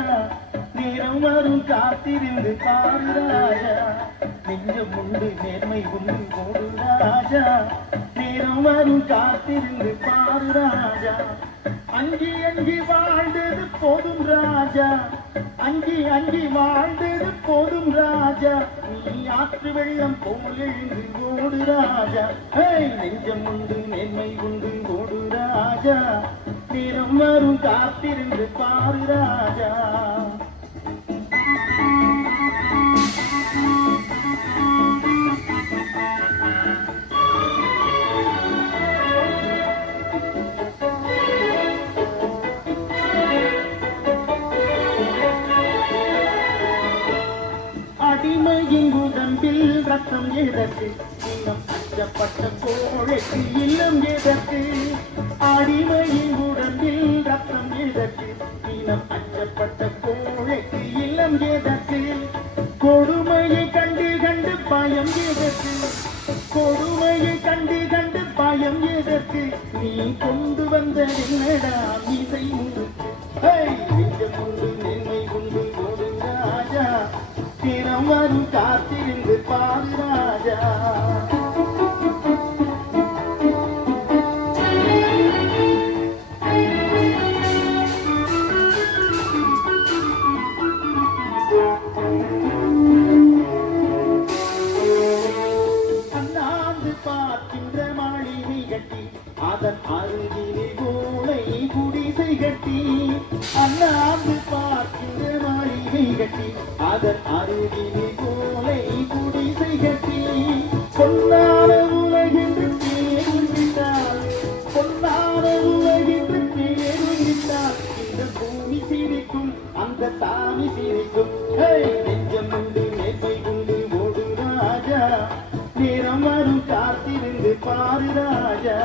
ராஜா நேரம் வரும் காத்திருந்து பாரு ராஜா நெஞ்சம் உண்டு நேர்மை உண்டு போடு ராஜா நேரம் வரும் காத்திருந்து பாரு ராஜா அங்கி அங்கி வாழ்ந்தது போதும் ராஜா அங்கி அங்கி வாழ்ந்தது போதும் ராஜா நீ ஆற்று வெள்ளம் போல் எழுந்து ஓடு ராஜா நெஞ்சம் உண்டு நேர்மை உண்டு ஓடு ராஜா நேரம் வரும் காத்திருந்து பாரு ராஜா அடிமையின் உடம்பில் ரத்தம் எதற்கு இன்னும் அச்சப்பட்ட கோழைக்கு இல்லம் எதற்கு அடிமையின் உடம்பில் ரத்தம் எதற்கு இன்னும் அச்சப்பட்ட கோழைக்கு இல்லம் எதற்கு கொடுமையை கண்டு கண்டு பயம் எதற்கு கொடுமையை கண்டு கண்டு பயம் எதற்கு நீ கொண்டு வந்த என்னடா இசை முழுக்கு நெஞ்சம் உண்டு நெல்மை உண்டு போடு ராஜா தினம் வரும் காத்திருந்து பாரு ராஜா அண்ணாந்து பார்க்கின்ற மாளிகை கட்டி அதன் அருகிலே கோலை குடிசை கட்டி அண்ணாந்து பார்க்கின்ற மாளிகை கட்டி அதன் அருகிலே கோலை குடிசை கட்டி பொன்னான உலகென்று பேருவிட்டால் பொன்னான உலகென்று பேருவிட்டால் இந்த பூமி சிரிக்கும் அந்த சாமி சிரிக்கும் நெஞ்சம் உண்டு நேர்மை உண்டு ஓடு ராஜா நேரம் வரும் காத்திருந்து பாரு ராஜா